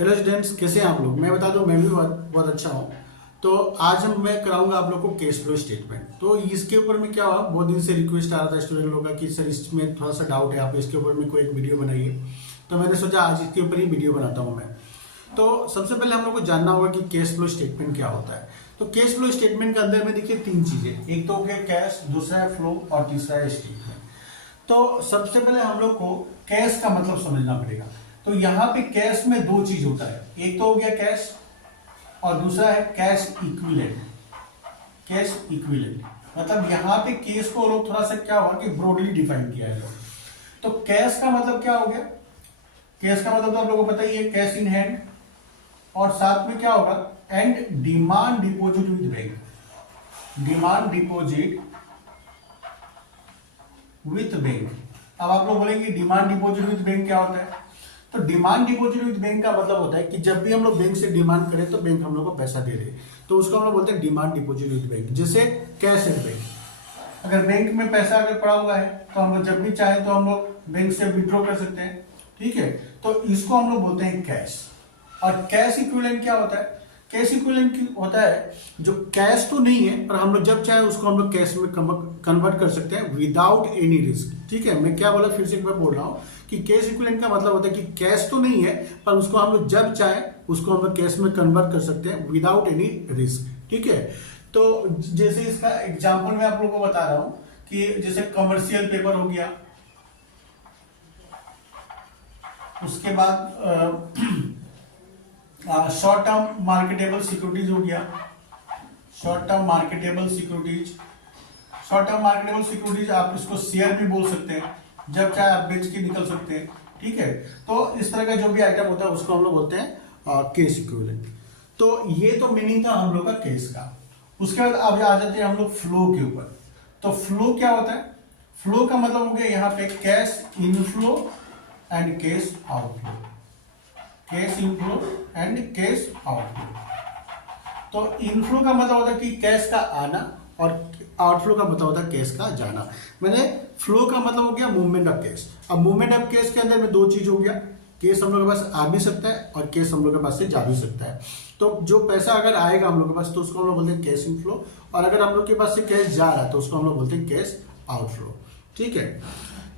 Hello students, कैसे हैं आप लोग। मैं बता दूं, मैं भी बहुत बहुत अच्छा हूं। तो आज मैं कराऊंगा आप लोग को कैश फ्लो स्टेटमेंट। तो इसके ऊपर में क्या हुआ, बहुत दिन से रिक्वेस्ट आ रहा था स्टूडेंट लोगों का कि सर इसमें थोड़ा सा डाउट है, आप इसके ऊपर में कोई एक वीडियो बनाइए। तो मैंने सोचा आज इसके ऊपर ही वीडियो बनाता हूँ मैं। तो सबसे पहले हम लोग को जानना होगा कि कैश फ्लो स्टेटमेंट क्या होता है। तो कैश फ्लो स्टेटमेंट के अंदर में देखिए तीन चीजें, एक तो हो गया कैश, दूसरा है फ्लो और तीसरा है स्टेटमेंट। तो सबसे पहले हम लोग को कैश का मतलब समझना पड़ेगा। तो यहाँ पे कैश में दो चीज होता है, एक तो हो गया कैश और दूसरा है कैश इक्विवेलेंट। कैश इक्विवेलेंट मतलब यहाँ पे केस को लोग थोड़ा सा क्या हुआ कि ब्रॉडली डिफाइन किया है। तो कैश का मतलब क्या हो गया, कैश का मतलब तो आप लोगों को पता ही है, कैश इन हैंड, और साथ में क्या होगा and demand deposit with bank. Demand deposit with bank. अब आप लोग बोलेंगे डिमांड डिपॉजिट विथ बैंक क्या होता है। तो डिमांड डिपॉजिट विथ बैंक का मतलब होता है कि जब भी हम लोग बैंक से डिमांड करें तो बैंक हम लोग को पैसा दे रहे, तो उसको हम लोग बोलते हैं डिमांड डिपॉजिट विथ बैंक। जैसे कैश एट बैंक, अगर बैंक में पैसा अगर पड़ा हुआ है तो हम लोग जब भी चाहे तो हम लोग बैंक से विड्रॉ कर सकते हैं, ठीक है। तो इसको हम लोग बोलते हैं कैश। और कैश इक्विवेलेंट क्या होता है, कैश इक्विवेलेंट होता है जो कैश तो नहीं है पर हम लोग जब चाहे उसको हम लोग कैश में कन्वर्ट कर सकते हैं विदाउट एनी रिस्क, ठीक है। मैं क्या बोला, फिर से एक बार बोल रहा हूं कि कैश इक्विवेलेंट का मतलब होता है कि कैश तो नहीं है पर उसको हम लोग जब चाहे उसको हम लोग कैश में कन्वर्ट कर सकते हैं विदाउट एनी रिस्क, ठीक है। तो जैसे इसका एग्जांपल मैं आप लोगों को बता रहा हूं कि जैसे कमर्शियल पेपर हो गया, उसके बाद शॉर्ट टर्म मार्केटेबल सिक्योरिटीज हो गया। Short term marketable securities, short term marketable securities आप इसको शेयर भी बोल सकते हैं, जब चाहे आप बेच के निकल सकते हैं, ठीक है। तो इस तरह का जो भी आइटम होता है उसको हम लोग बोलते हैं कैश इक्विवेलेंट। तो ये तो मीनिंग था हम लोग का कैश का। उसके बाद अब आ जाते हैं हम लोग फ्लो के ऊपर। तो फ्लो क्या होता है, फ्लो का मतलब हो गया यहाँ पे cash inflow and cash outflow. Cash inflow and cash outflow. तो इनफ्लो का मतलब होता है कि कैश का आना और आउटफ्लो का मतलब होता है कैश का जाना। मैंने फ्लो का मतलब हो गया मूवमेंट ऑफ कैश। अब मूवमेंट ऑफ कैश के अंदर में दो चीज हो गया, कैश हम लोग के पास आ भी सकता है और कैश हम लोग के पास से जा भी सकता है। तो जो पैसा अगर आएगा हम लोग के पास तो उसको हम लोग बोलते हैं कैश इनफ्लो, और अगर हम लोग के पास से कैश जा रहा है तो उसको हम लोग बोलते हैं कैश आउटफ्लो, ठीक है।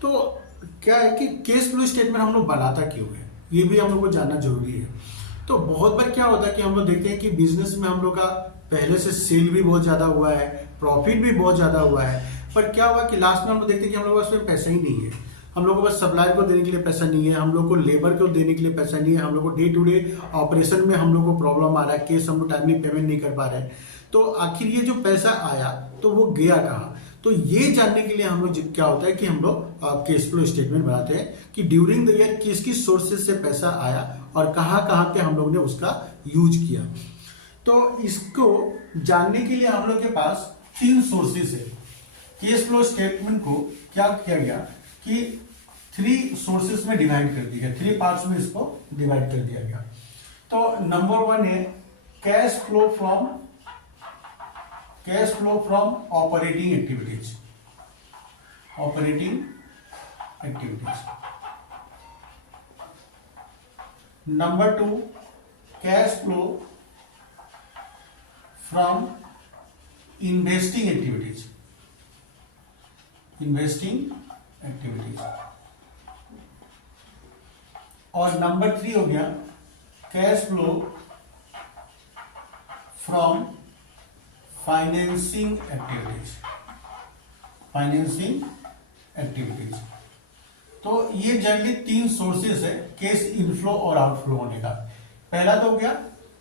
तो क्या है कि कैश फ्लो स्टेटमेंट हम लोग बनाता क्यों है, ये भी हम लोग को जानना जरूरी है। तो बहुत बार क्या होता है कि हम लोग देखते हैं कि बिजनेस में हम लोग का पहले से सेल भी बहुत ज्यादा हुआ है, प्रॉफिट भी बहुत ज्यादा हुआ है, पर क्या हुआ कि लास्ट में हम लोग देखते हैं कि हम लोग के पास पैसा ही नहीं है। हम लोग को बस सप्लायर को देने के लिए पैसा नहीं है, हम लोग को लेबर को देने के लिए पैसा नहीं है, हम लोग को डे टू डे ऑपरेशन में हम लोग को प्रॉब्लम आ रहा है, केस हम लोग टाइमली पेमेंट नहीं कर पा रहे हैं। तो आखिर ये जो पैसा आया तो वो गया कहाँ। तो ये जानने के लिए हम लोग क्या होता है कि हम लोग कैश फ्लो स्टेटमेंट बनाते हैं कि ड्यूरिंग द ईयर किस किस सोर्सेज से पैसा आया और कहाँ कहाँ पे हम लोग ने उसका यूज किया। तो इसको जानने के लिए हम लोग के पास तीन सोर्सेज है। कैश फ्लो स्टेटमेंट को क्या किया गया कि थ्री सोर्सेज में डिवाइड कर दिया गया, थ्री पार्ट्स में इसको डिवाइड कर दिया गया। तो नंबर वन है cash flow from operating activities. Operating activities. Number two cash flow from investing activities. Investing activities. और नंबर थ्री हो गया cash flow from financing activities. Financing activities. तो ये जनरली तीन सोर्सेस है कैश इनफ्लो और outflow होने का। पहला तो हो गया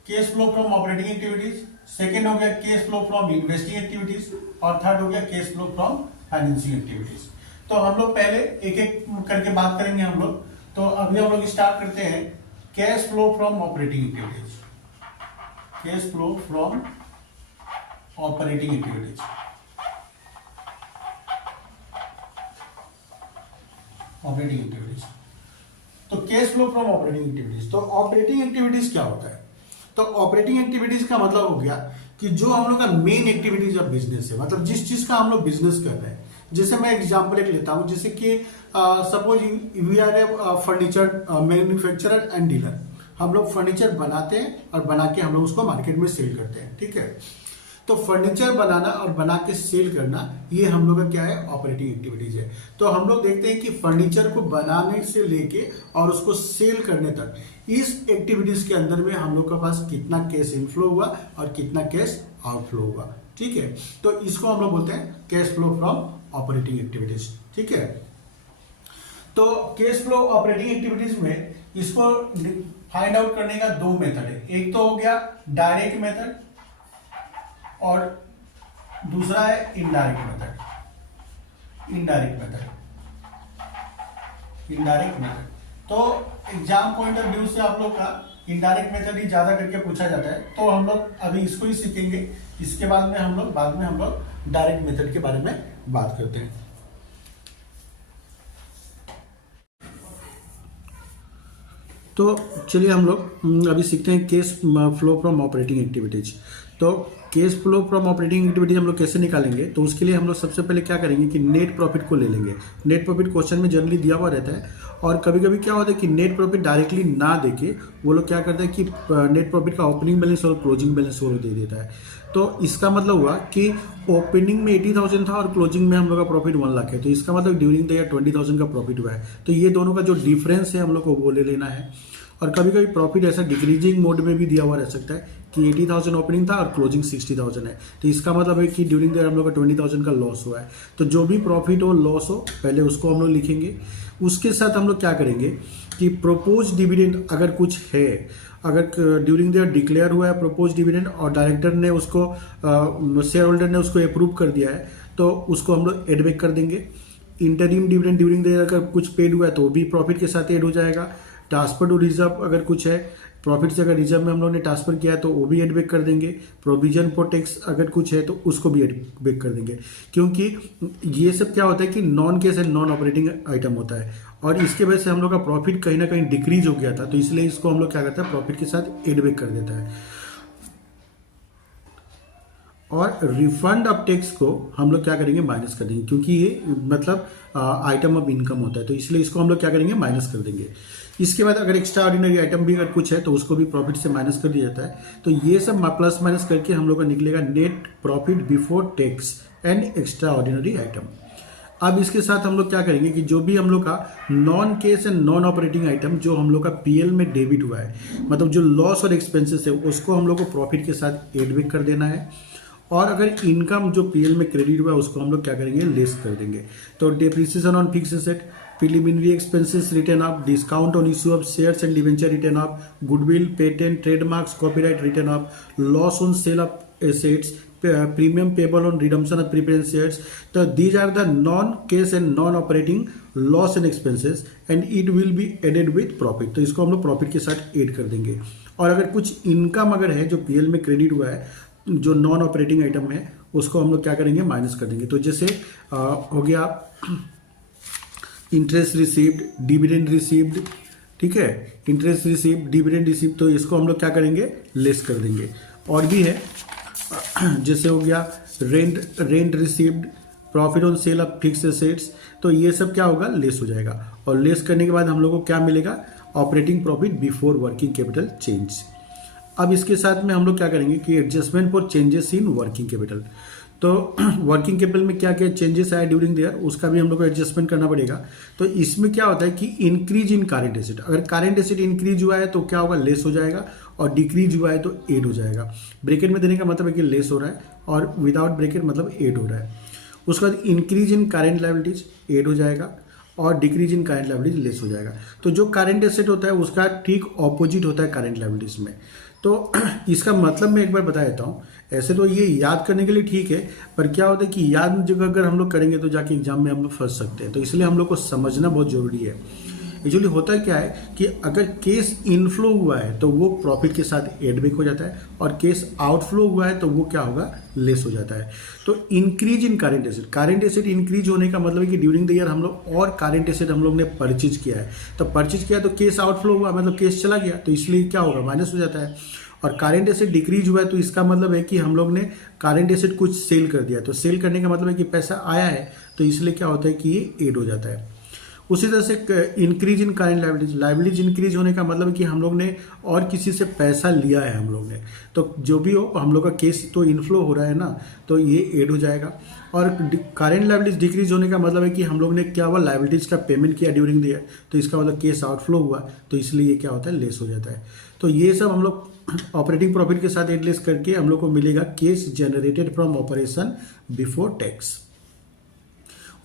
cash flow from operating activities, second हो गया cash flow from investing activities, और थर्ड हो गया cash flow from financing activities. तो हम लोग पहले एक एक करके बात करेंगे हम लोग। तो अभी हम लोग स्टार्ट करते हैं cash flow from operating activities. Cash flow from operating activities. Operating activities. तो cash flow from operating activities. तो ऑपरेटिंग एक्टिविटीज क्या होता है, तो ऑपरेटिंग एक्टिविटीज का मतलब हो गया कि जो हम लोग का मेन एक्टिविटीज ऑफ बिजनेस है, मतलब जिस चीज का हम लोग बिजनेस कर रहे हैं। जैसे मैं एग्जांपल एक लेता हूं, जैसे कि suppose we are a furniture manufacturer and dealer. हम लोग फर्नीचर बनाते हैं और बना के हम लोग उसको मार्केट में सेल करते हैं, ठीक है। तो फर्नीचर बनाना और बना के सेल करना ये हम लोग का क्या है, ऑपरेटिंग एक्टिविटीज है। तो हम लोग देखते हैं कि फर्नीचर को बनाने से लेके और उसको सेल करने तक इस एक्टिविटीज के अंदर में हम लोग के पास कितना कैश इनफ्लो हुआ और कितना कैश आउटफ्लो हुआ, ठीक है। तो इसको हम लोग बोलते हैं cash flow from operating activities, ठीक है। तो कैश फ्लो ऑपरेटिंग एक्टिविटीज में इसको फाइंड आउट करने का दो मेथड है। एक तो हो गया डायरेक्ट मेथड और दूसरा है इनडायरेक्ट मेथड। इनडायरेक्ट मेथड तो एग्जाम पॉइंट ऑफ व्यू से आप लोग का इनडायरेक्ट मेथड ही ज्यादा करके पूछा जाता है, तो हम लोग अभी इसको ही सीखेंगे। इसके बाद में हम लोग डायरेक्ट मेथड के बारे में बात करते हैं। तो चलिए हम लोग अभी सीखते हैं cash flow from operating activities. तो cash flow from operating activities हम लोग कैसे निकालेंगे, तो उसके लिए हम लोग सबसे पहले क्या करेंगे कि नेट प्रॉफिट को ले लेंगे। नेट प्रॉफिट क्वेश्चन में जनरली दिया हुआ रहता है, और कभी कभी क्या होता है कि नेट प्रॉफिट डायरेक्टली ना देके वो लोग क्या करते हैं कि नेट प्रॉफिट का ओपनिंग बैलेंस और क्लोजिंग बैलेंस वो लोग दे देता है। तो इसका मतलब हुआ कि ओपनिंग में 80,000 था और क्लोजिंग में हम लोग का प्रॉफिट 1 लाख है, तो इसका मतलब ड्यूरिंग द ईयर 20,000 का प्रॉफिट हुआ है। तो ये दोनों का जो डिफरेंस है हम लोग को वो ले लेना है। और कभी कभी प्रॉफिट ऐसा डिक्रीजिंग मोड में भी दिया हुआ रह सकता है कि 80,000 ओपनिंग था और क्लोजिंग 60,000 है, तो इसका मतलब है कि ड्यूरिंग द ईयर हम लोग का 20,000 का लॉस हुआ है। तो जो भी प्रॉफिट हो लॉस हो पहले उसको हम लोग लिखेंगे। उसके साथ हम लोग क्या करेंगे कि प्रोपोज डिविडेंड अगर कुछ है, अगर ड्यूरिंग द ईयर डिक्लेयर हुआ है प्रोपोज डिविडेंड और डायरेक्टर ने उसको शेयर होल्डर ने उसको अप्रूव कर दिया है, तो उसको हम लोग एड बैक कर देंगे। Interim dividend during the year अगर कुछ पेड हुआ है तो वो भी प्रॉफिट के साथ एड हो जाएगा। ट्रांसफर टू रिजर्व अगर कुछ है, प्रॉफिट से अगर रिजर्व में हम लोग ने ट्रांसफर किया है तो वो भी एड बैक कर देंगे। प्रोविजन फॉर टैक्स अगर कुछ है तो उसको भी एड बैक कर देंगे, क्योंकि ये सब क्या होता है कि non cash and non operating item होता है, और इसके वजह से हम लोग का प्रॉफिट कहीं ना कहीं डिक्रीज हो गया था, तो इसलिए इसको हम लोग क्या करते हैं प्रॉफिट के साथ एड बैक कर देता है। और रिफंड ऑफ टैक्स को हम लोग क्या करेंगे माइनस कर देंगे, क्योंकि ये मतलब आइटम ऑफ इनकम होता है, तो इसलिए इसको हम लोग क्या करेंगे माइनस कर देंगे। इसके बाद अगर एक्स्ट्रा ऑर्डिनरी आइटम भी अगर कुछ है तो उसको भी प्रॉफिट से माइनस कर दिया जाता है। तो ये सब प्लस माइनस करके हम लोग का निकलेगा net profit before tax and extra ordinary item. अब इसके साथ हम लोग क्या करेंगे कि जो भी हम लोग का non cash and non operating item जो हम लोग का पीएल में डेबिट हुआ है, मतलब जो लॉस और एक्सपेंसेस है, उसको हम लोग को प्रॉफिट के साथ एड बैक कर देना है। और अगर इनकम जो पीएल में क्रेडिट हुआ है उसको हम लोग क्या करेंगे लेस कर देंगे। तो depreciation on fixed asset, preliminary expenses return of, discount on issue of shares and debenture return of, goodwill, patent, trademarks, copyright return of, loss on sale of assets, premium payable on redemption of preference shares. So these are the non-cash and non-operating loss and expenses and it will be added with profit. तो इसको हम लोग profit के साथ add कर देंगे। और अगर कुछ इनकम अगर है जो पीएल में क्रेडिट हुआ है जो नॉन ऑपरेटिंग आइटम है उसको हम लोग क्या करेंगे माइनस कर देंगे। तो जैसे हो गया इंटरेस्ट रिसीव्ड, डिविडेंड रिसीव्ड, ठीक है, इंटरेस्ट रिसीव्ड, डिविडेंड रिसीव्ड, तो इसको हम लोग क्या करेंगे लेस कर देंगे। और भी है जैसे हो गया rent received, profit on sale of fixed assets, तो ये सब क्या होगा लेस हो जाएगा। और लेस करने के बाद हम लोग को क्या मिलेगा operating profit before working capital change. अब इसके साथ में हम लोग क्या करेंगे कि adjustment for changes in working capital, तो वर्किंग कैपिटल में क्या क्या चेंजेस आए ड्यूरिंग द ईयर उसका भी हम लोग को एडजस्टमेंट करना पड़ेगा। तो इसमें क्या होता है कि इंक्रीज इन करेंट एसेट, अगर करेंट एसेट इंक्रीज हुआ है तो क्या होगा लेस हो जाएगा, और डिक्रीज हुआ है तो एड हो जाएगा। ब्रैकेट में देने का मतलब है कि लेस हो रहा है और विदाउट ब्रैकेट मतलब एड हो रहा है। उसके बाद increase in current liabilities add हो जाएगा और decrease in current liabilities less हो जाएगा। तो जो करेंट एसेट होता है उसका ठीक ऑपोजिट होता है करेंट लायबिलिटीज में। तो इसका मतलब मैं एक बार बता देता हूँ। ऐसे तो ये याद करने के लिए ठीक है, पर क्या होता है कि याद जगह अगर हम लोग करेंगे तो जाके एग्जाम में हम लोग फंस सकते हैं, तो इसलिए हम लोग को समझना बहुत जरूरी है। एक्चुअली होता क्या है कि अगर केस इनफ्लो हुआ है तो वो प्रॉफिट के साथ एड बैक हो जाता है, और केस आउटफ्लो हुआ है तो वो क्या होगा लेस हो जाता है। तो increase in current asset, current asset increase होने का मतलब है कि ड्यूरिंग द ईयर हम लोग और करेंट एसेट हम लोग ने परचेज किया है, तो परचेज किया तो केस आउटफ्लो हुआ मतलब केस चला गया, तो इसलिए क्या होगा माइनस हो जाता है। और करेंट एसेट डिक्रीज हुआ है तो इसका मतलब है कि हम लोग ने करेंट एसेट कुछ सेल कर दिया, तो सेल करने का मतलब है कि पैसा आया है, तो इसलिए क्या होता है कि ये एड हो जाता है। उसी तरह से increase in current liabilities, liabilities increase होने का मतलब है कि हम लोग ने और किसी से पैसा लिया है हम लोग ने, तो जो भी हो हम लोग का केस तो इनफ्लो हो रहा है ना, तो ये ऐड हो जाएगा। और करेंट लाइबिलिटीज डिक्रीज होने का मतलब है कि हम लोग ने क्या हुआ, लाइबिलिटीज का पेमेंट किया ड्यूरिंग द ईयर, तो इसका मतलब केस आउटफ्लो हुआ, तो इसलिए ये क्या होता है, लेस हो जाता है। तो ये सब हम लोग ऑपरेटिंग प्रॉफिट के साथ एड लेस करके हम लोग को मिलेगा case generated from operation before tax.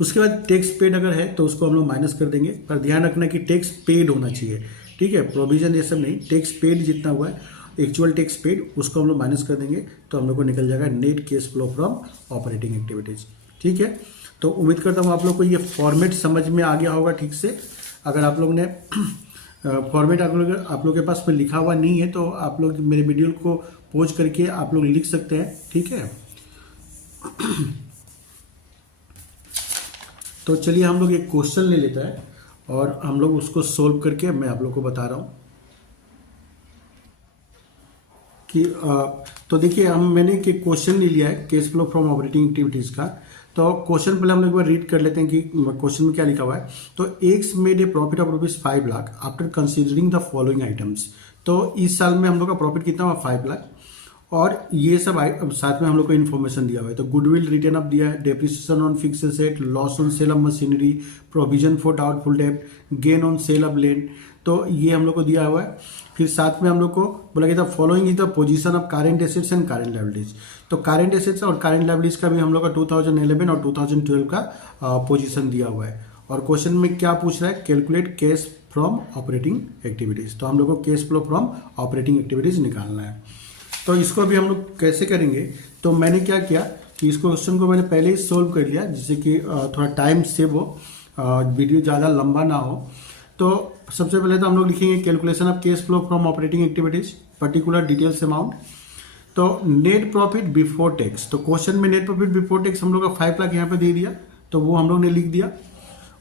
उसके बाद टैक्स पेड अगर है तो उसको हम लोग माइनस कर देंगे, पर ध्यान रखना कि टैक्स पेड होना चाहिए, ठीक है, प्रोविजन ये सब नहीं, टैक्स पेड जितना हुआ है एक्चुअल टैक्स पेड उसको हम लोग माइनस कर देंगे, तो हम लोग को निकल जाएगा net cash flow from operating activities. ठीक है, तो उम्मीद करता हूँ आप लोग को ये फॉर्मेट समझ में आ गया होगा ठीक से। अगर आप लोग ने फॉर्मेट आप लोग के पास में लिखा हुआ नहीं है तो आप लोग मेरे वीडियो को पॉज करके आप लोग लिख सकते हैं, ठीक है। तो चलिए हम लोग एक क्वेश्चन ले लेता है और हम लोग उसको सोल्व करके मैं आप लोग को बता रहा हूँ कि तो देखिए मैंने कि क्वेश्चन ले लिया है cash flow from operating activities का। तो क्वेश्चन पहले हम लोग एक बार रीड कर लेते हैं कि क्वेश्चन में क्या लिखा हुआ है। तो x made a profit of ₹5 lakh after considering the following items. तो इस साल में हम लोग का प्रॉफिट कितना हुआ, 5 लाख, और ये सब साथ में हम लोग को इन्फॉर्मेशन दिया हुआ है। तो गुडविल रिटर्न अप दिया है, depreciation on fix asset, loss on sale of machinery, provision for doubtful डेब्ट, gain on sale of land, तो ये हम लोग को दिया हुआ है। फिर साथ में हम लोग को बोला गया था following is the position of current assets and current liabilities. तो करेंट एसेट्स और करेंट लायबिलिटीज का भी हम लोग का 2011 और 2012 का पोजीशन दिया हुआ है। और क्वेश्चन में क्या पूछ रहा है, calculate cash from operating activities. तो हम लोग को cash flow from operating activities निकालना है। तो इसको अभी हम लोग कैसे करेंगे, तो मैंने क्या किया कि इस क्वेश्चन को मैंने पहले ही सोल्व कर लिया जिससे कि थोड़ा टाइम सेव हो, वीडियो ज़्यादा लंबा ना हो। तो सबसे पहले तो हम लोग लिखेंगे calculation of cash flow from operating activities particular details amount. तो नेट प्रॉफिट बिफोर टैक्स, तो क्वेश्चन में नेट प्रॉफिट बिफोर टैक्स हम लोग का 5 लाख यहाँ पे दे दिया, तो वो हम लोग ने लिख दिया।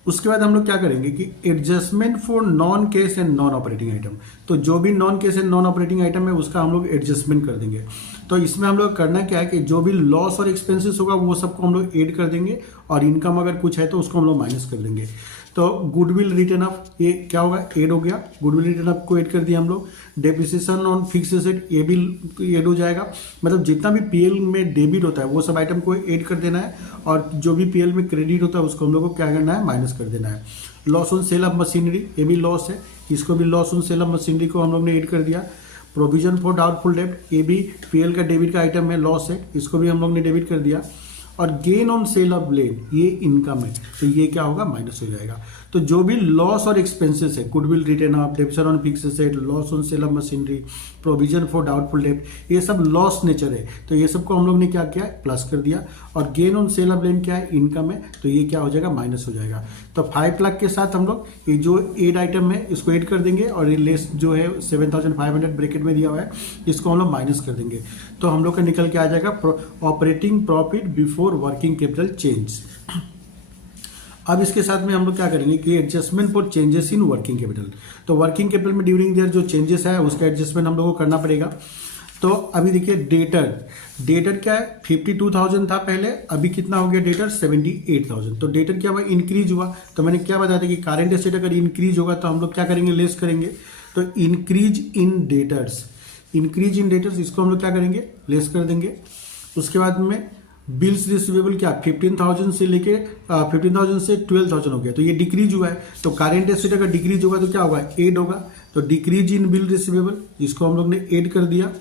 उसके बाद हम लोग क्या करेंगे कि adjustment for non cash and non operating item. तो जो भी non cash and non operating item है उसका हम लोग एडजस्टमेंट कर देंगे। तो इसमें हम लोग करना क्या है कि जो भी लॉस और एक्सपेंसेस होगा वो सबको हम लोग ऐड कर देंगे, और इनकम अगर कुछ है तो उसको हम लोग माइनस कर देंगे। तो गुडविल रिटर्न ऑफ ये क्या होगा, ऐड हो गया, गुडविल रिटर्न ऑफ को ऐड कर दिया हम लोग। डेप्रिसिएशन ऑन फिक्स एसेट ये भी ऐड हो जाएगा, मतलब जितना भी पीएल में डेबिट होता है वो सब आइटम को ऐड कर देना है, और जो भी पीएल में क्रेडिट होता है उसको हम लोग को क्या करना है, माइनस कर देना है। Loss on sale of machinery ये भी लॉस है, इसको भी loss on sale of machinery को हम लोग ने ऐड कर दिया। प्रोविजन फॉर डाउटफुल डेब्ट ये भी पीएल का डेबिट का आइटम है, लॉस है, इसको भी हम लोग ने डेबिट कर दिया। और gain on sale of land ये इनकम है, तो ये क्या होगा, माइनस हो जाएगा। तो जो भी लॉस और एक्सपेंसेस है, goodwill return of, depreciation on fix asset, loss on sale of machinery, provision for doubtful डेब्ट, ये सब लॉस नेचर है, तो ये सबको हम लोग ने क्या किया, प्लस कर दिया। और gain on sale of land क्या है, इनकम है, तो ये क्या हो जाएगा, माइनस हो जाएगा। तो 5 लाख के साथ हम लोग ये जो एड आइटम है इसको ऐड कर देंगे, और ये लेस जो है 7,500 ब्रैकेट में दिया हुआ है इसको हम लोग माइनस कर देंगे। तो हम लोग का निकल के आ जाएगा operating profit before working capital change. अब इसके साथ में हम लोग क्या करेंगे कि adjustment for changes in working capital. तो वर्किंग कैपिटल में ड्यूरिंग ईयर जो चेंजेस है उसका एडजस्टमेंट हम लोग को करना पड़ेगा। तो अभी देखिए डेटर क्या है, 52,000 था पहले, अभी कितना हो गया डेटर, 78,000। तो डेटर क्या हुआ, इंक्रीज हुआ। तो मैंने क्या बताया था कि करेंट एसेट अगर इंक्रीज होगा तो हम लोग क्या करेंगे, लेस करेंगे। तो इंक्रीज इन डेटर्स इसको हम लोग क्या करेंगे, लेस कर देंगे। उसके बाद में बिल्स रिसीवेबल क्या 15,000 से लेके 15,000 से 12,000 हो गया, तो ये डिक्रीज हुआ है। तो करेंट एसेट अगर डिक्रीज होगा तो क्या होगा, ऐड होगा। तो डिक्रीज इन बिल रिसीवेबल इसको हम लोग ने ऐड कर दिया।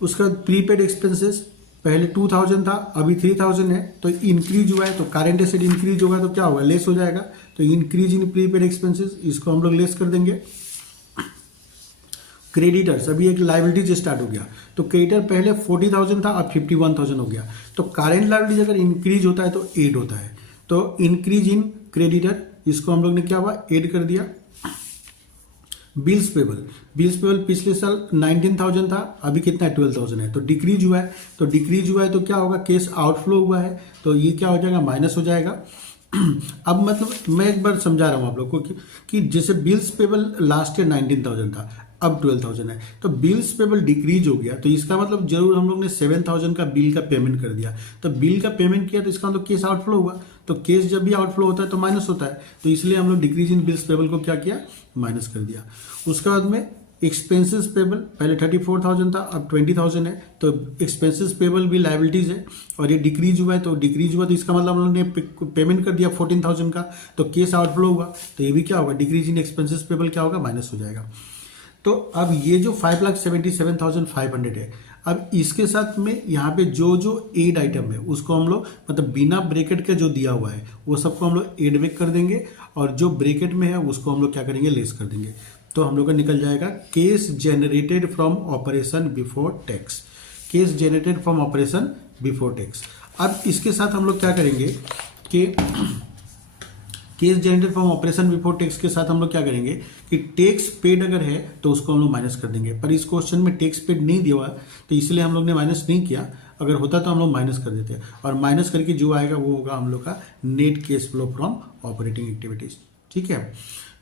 उसका प्रीपेड एक्सपेंसेस पहले 2,000 था, अभी 3,000 है, तो इंक्रीज हुआ है। तो करेंट एसेट इंक्रीज होगा तो क्या होगा, लेस हो जाएगा। तो इंक्रीज इन प्रीपेड एक्सपेंसेस इसको हम लोग लेस कर देंगे। क्रेडिटर्स अभी एक लाइबिलिटीज स्टार्ट हो गया, तो क्रेडिटर पहले 40,000 था, अब 51,000 हो गया। तो करेंट लाइबिलिटीज अगर इंक्रीज होता है तो ऐड होता है। तो इंक्रीज इन क्रेडिटर इसको हम लोग ने क्या हुआ, ऐड कर दिया। बिल्स पेबल पिछले साल 19,000 था, अभी कितना है, 12,000 है, तो डिक्रीज हुआ है। तो डिक्रीज हुआ है तो क्या होगा, कैश आउटफ्लो हुआ है, तो ये क्या हो जाएगा, माइनस हो जाएगा। अब मतलब मैं एक बार समझा रहा हूं आप लोग को कि जैसे बिल्स पेबल लास्ट ईयर 19,000 था, अब 12,000 है, तो बिल्स पेबल डिक्रीज हो गया, तो इसका मतलब जरूर हम लोग ने 7,000 का बिल का पेमेंट कर दिया। तो बिल का पेमेंट किया तो इसका मतलब केस आउटफ्लो हुआ, तो केस जब भी आउटफ्लो होता है तो माइनस होता है, तो इसलिए हम लोग डिक्रीज इन बिल्स पेबल को क्या किया, माइनस कर दिया। उसके बाद में एक्सपेंसेस पेबल, पहले 34,000 था, अब 20,000 है, तो एक्सपेंसेस पेबल भी लाइबिलिटीज है और ये डिक्रीज हुआ है, तो डिक्रीज हुआ तो इसका मतलब हम लोग ने पेमेंट कर दिया 14,000 का, तो केस आउटफ्लो हुआ, तो ये भी क्या होगा, डिक्रीज इन एक्सपेंसेस पेबल क्या होगा, माइनस हो जाएगा। तो अब ये जो 5,77,500 है, अब इसके साथ में यहाँ पे जो जो एड आइटम है उसको हम लोग मतलब बिना ब्रेकेट के जो दिया हुआ है वो सबको हम लोग एड बैक कर देंगे, और जो ब्रेकेट में है उसको हम लोग क्या करेंगे, लेस कर देंगे। तो हम लोग का निकल जाएगा case generated from operation before tax, case generated from operation before tax. अब इसके साथ हम लोग क्या करेंगे कि case generated from operation before tax के साथ हम लोग क्या करेंगे कि टैक्स पेड अगर है तो उसको हम लोग माइनस कर देंगे, पर इस क्वेश्चन में टैक्स पेड नहीं दिया हुआ तो इसलिए हम लोग ने माइनस नहीं किया, अगर होता तो हम लोग माइनस कर देते, और माइनस करके जो आएगा वो होगा हम लोग का net cash flow from operating activities. ठीक है,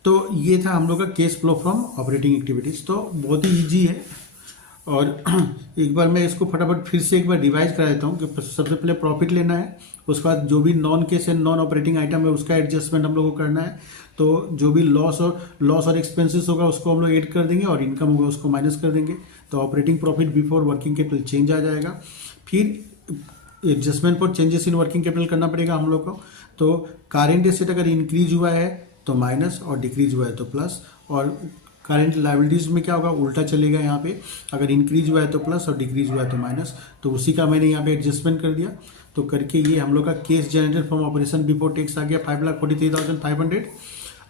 तो ये था हम लोग का case flow from operating activities, तो बहुत ही ईजी है। और एक बार मैं इसको फटाफट फिर से एक बार रिवाइज करा देता हूँ कि सबसे पहले प्रॉफिट लेना है, उसके बाद जो भी non case and non operating item है उसका एडजस्टमेंट हम लोग को करना है, तो जो भी लॉस और एक्सपेंसेस होगा उसको हम लोग ऐड कर देंगे, और इनकम होगा उसको माइनस कर देंगे, तो operating profit before working capital change आ जाएगा। फिर adjustment for changes in working capital करना पड़ेगा हम लोग को, तो करेंट एसेट अगर इंक्रीज हुआ है तो माइनस, और डिक्रीज हुआ है तो प्लस, और करंट लाइबिलिटीज में क्या होगा, उल्टा चलेगा, यहाँ पे अगर इंक्रीज हुआ है तो प्लस और डिक्रीज हुआ है तो माइनस, तो उसी का मैंने यहाँ पे एडजस्टमेंट कर दिया। तो करके ये हम लोग का cash generated from operation before tax आ गया 5,43,500।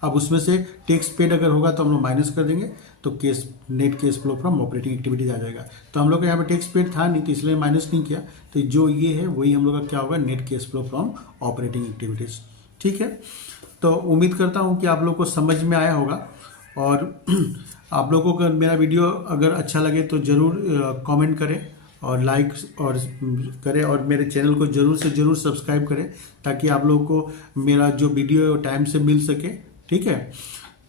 अब उसमें से टैक्स पेड अगर होगा तो हम लोग माइनस कर देंगे, तो cash net cash flow from operating activities आ जाएगा। तो हम लोग का यहाँ पे टैक्स पेड था नहीं तो इसलिए माइनस नहीं किया, तो जो ये है वही हम लोग का क्या होगा, net cash flow from operating activities. ठीक है, तो उम्मीद करता हूँ कि आप लोग को समझ में आया होगा, और आप लोगों को मेरा वीडियो अगर अच्छा लगे तो ज़रूर कमेंट करें और लाइक और करें, और मेरे चैनल को ज़रूर से ज़रूर सब्सक्राइब करें, ताकि आप लोगों को मेरा जो वीडियो टाइम से मिल सके। ठीक है,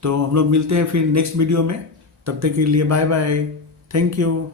तो हम लोग मिलते हैं फिर नेक्स्ट वीडियो में, तब तक के लिए बाय बाय, थैंक यू।